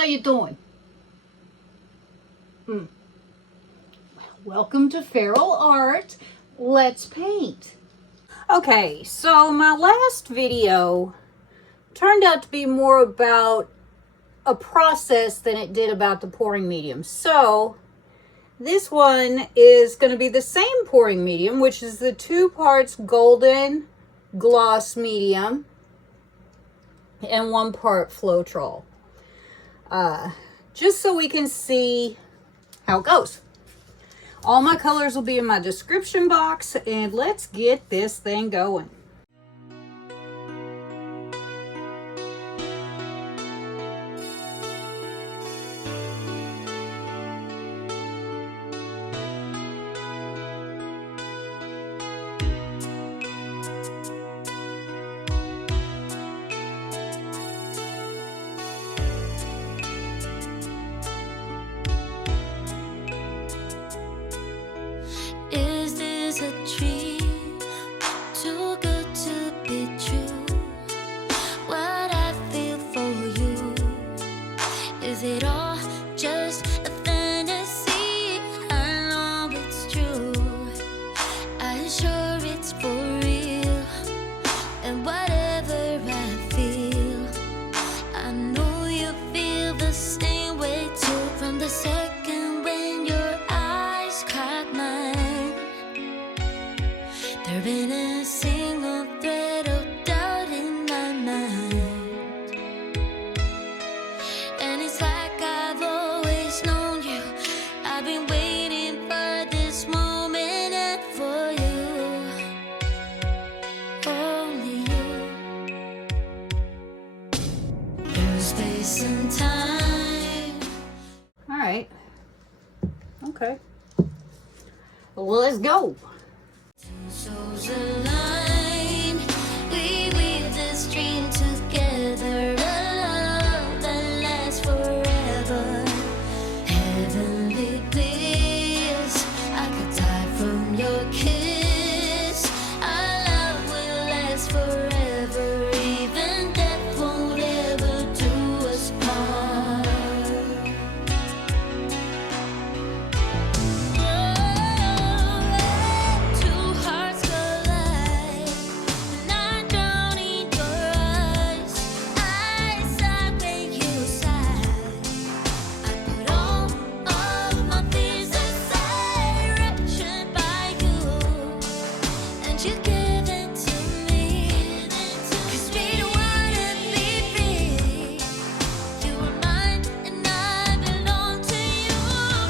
How you doing? Welcome to Feral Art. Let's paint. Okay, so my last video turned out to be more about a process than it did about the pouring medium. So this one is going to be the same pouring medium, which is the 2 parts golden gloss medium and 1 part Floetrol. Just so we can see how it goes. All my colors will be in my description box, and let's get this thing going. Is this a dream? Too good to be true. What I feel for you, is it all just a fantasy? I know it's true, I'm sure it's for real. And whatever I feel, I know you feel the same way too. From the second when your eyes caught mine, there ain't a single thread of doubt in my mind. And it's like I've always known you. I've been waiting for this moment and for you, only you. Through space and time. All right. Okay. Well, let's go. Souls align, we weave this dream together, a love that lasts forever. Heavenly bliss, I could die from your kiss. Our love will last forever, even death won't ever do us part. Two hearts collide, and I drown in your eyes. I sigh when you sigh. I put all of my fears aside, raptured by you, and you give it to me. 'Cause we don't wanna be free. You are mine and I belong to you.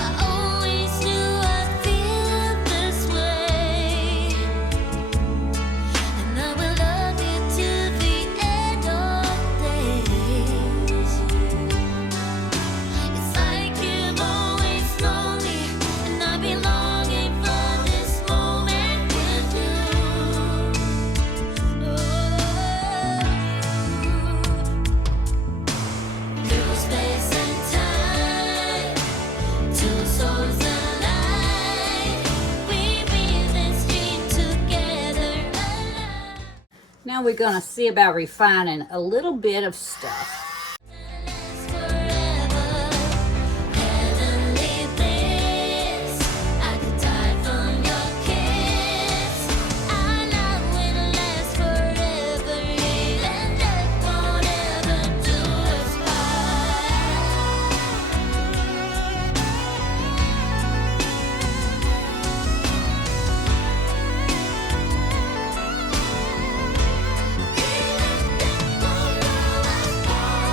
I always knew I'd feel this way, and I will love you till the end of days. It's like you've always known me, and I've been longing for this moment with you. Through space and time, two souls align, we weave this dream together alive. Now we're going to see about refining a little bit of stuff. Last forever, heavenly bliss. I could die from your kiss. Our love will last forever, even death won't ever do us part. Even death won't do us part.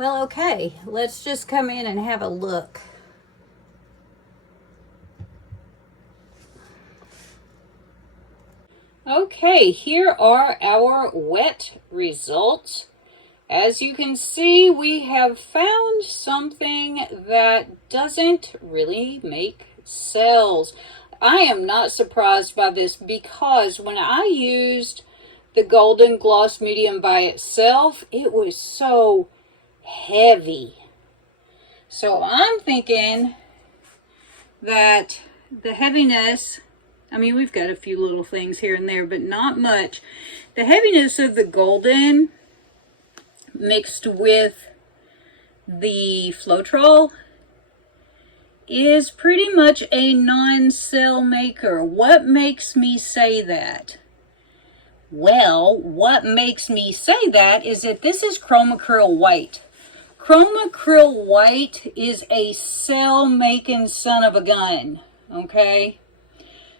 Well, okay, let's just come in and have a look. Okay, here are our wet results. As you can see, we have found something that doesn't really make cells. I am not surprised by this because when I used the Golden Gloss Medium by itself, it was so heavy. So I'm thinking that the heaviness, I mean, we've got a few little things here and there, but not much. The heaviness of the golden mixed with the Floetrol is pretty much a non-cell maker. What makes me say that? Well, what makes me say that is that this is chromacryl white. Chromacryl white is a cell-making son of a gun, okay?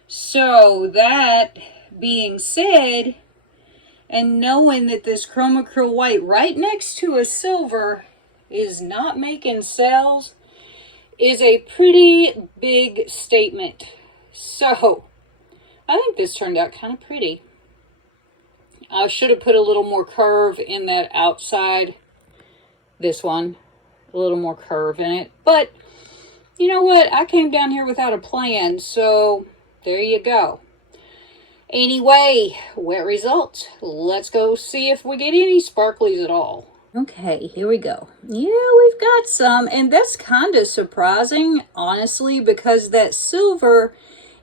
So that being said, and knowing that this chromacryl white right next to a silver is not making cells is a pretty big statement. So I think this turned out kind of pretty. I should have put a little more curve in that outside, this one, a little more curve in it. But you know what? I came down here without a plan, so there you go. Anyway, wet results. Let's go see if we get any sparklies at all. Okay, here we go. Yeah, we've got some, and that's kind of surprising, honestly, because that silver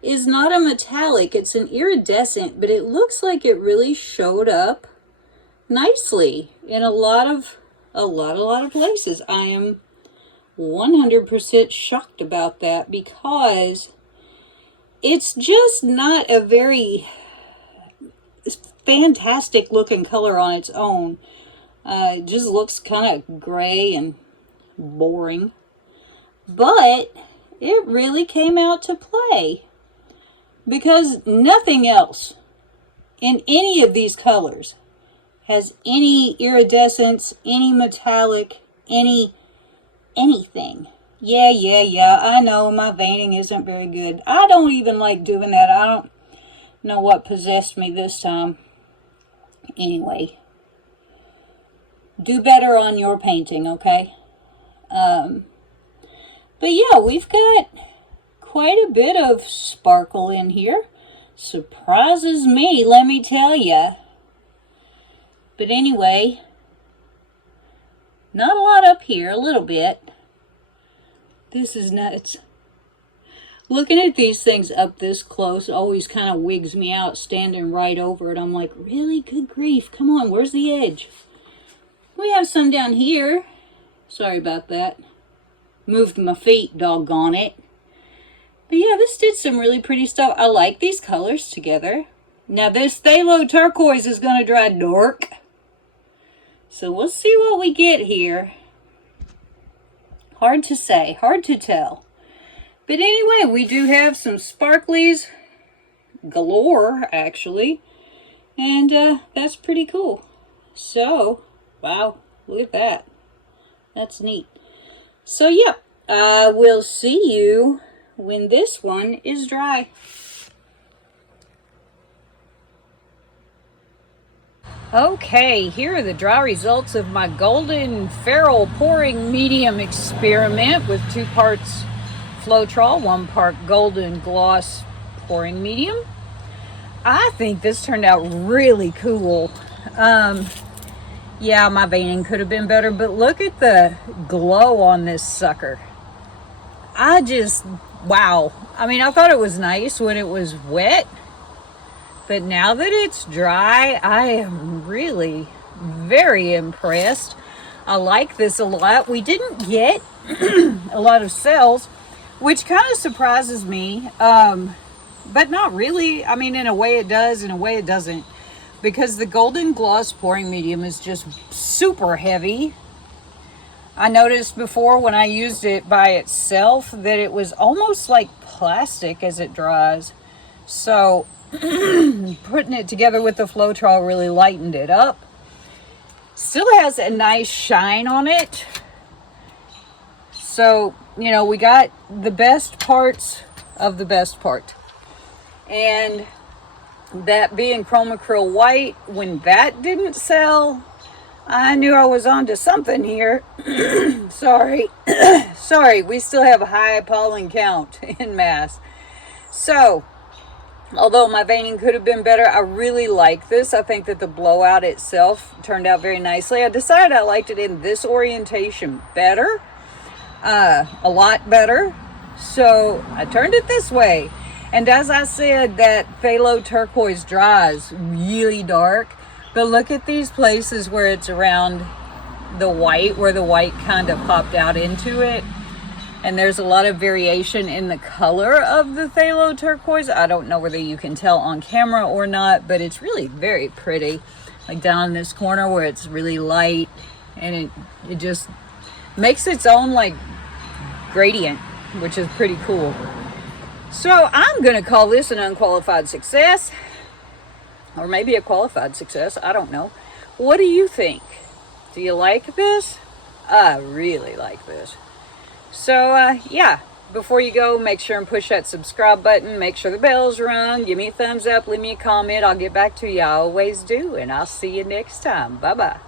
is not a metallic. It's an iridescent, but it looks like it really showed up nicely in a lot of places. I am 100% shocked about that because it's just not a very fantastic looking color on its own. It just looks kind of gray and boring. But it really came out to play because nothing else in any of these colors has any iridescence, any metallic, anything. Yeah, I know my veining isn't very good. I don't even like doing that. I don't know what possessed me this time. Anyway, do better on your painting, okay? But yeah, we've got quite a bit of sparkle in here. Surprises me, let me tell you. But anyway, not a lot up here, a little bit. This is nuts. Looking at these things up this close always kind of wigs me out standing right over it. I'm like, really? Good grief. Come on, where's the edge? We have some down here. Sorry about that. Moved my feet, doggone it. But yeah, this did some really pretty stuff. I like these colors together. Now this phthalo turquoise is going to dry dark. So we'll see what we get here. Hard to say, hard to tell. But anyway, we do have some sparklies galore, actually. And that's pretty cool. So, wow, look at that. That's neat. So, yeah, I will see you when this one is dry. Okay, here are the dry results of my golden ferrule pouring medium experiment with 2 parts Floetrol, 1 part golden gloss pouring medium. I think this turned out really cool. Yeah, my veining could have been better, but look at the glow on this sucker. Wow. I mean, I thought it was nice when it was wet, but now that it's dry, I am really very impressed. I like this a lot. We didn't get a lot of cells, which kind of surprises me, but not really. I mean, in a way it does, in a way it doesn't, because the golden gloss pouring medium is just super heavy. I noticed before when I used it by itself that it was almost like plastic as it dries. So putting it together with the Floetrol really lightened it up. Still has a nice shine on it. So, you know, we got the best parts of the best part. And that being chromacryl white, when that didn't sell, I knew I was onto something here. Sorry. Sorry, we still have a high pollen count in mass. So, although my veining could have been better, I really like this. I think that the blowout itself turned out very nicely. I decided I liked it in this orientation better. A lot better. So I turned it this way. And as I said, that phthalo turquoise dries really dark. But look at these places where it's around the white, where the white kind of popped out into it. And there's a lot of variation in the color of the phthalo turquoise. I don't know whether you can tell on camera or not, but it's really very pretty. Like down in this corner where it's really light, and it just makes its own like gradient, which is pretty cool. So I'm going to call this an unqualified success, or maybe a qualified success. I don't know. What do you think? Do you like this? I really like this. So yeah, before you go, make sure and push that subscribe button. Make sure the bell's rung. Give me a thumbs up. Leave me a comment. I'll get back to you. I always do. And I'll see you next time. Bye-bye.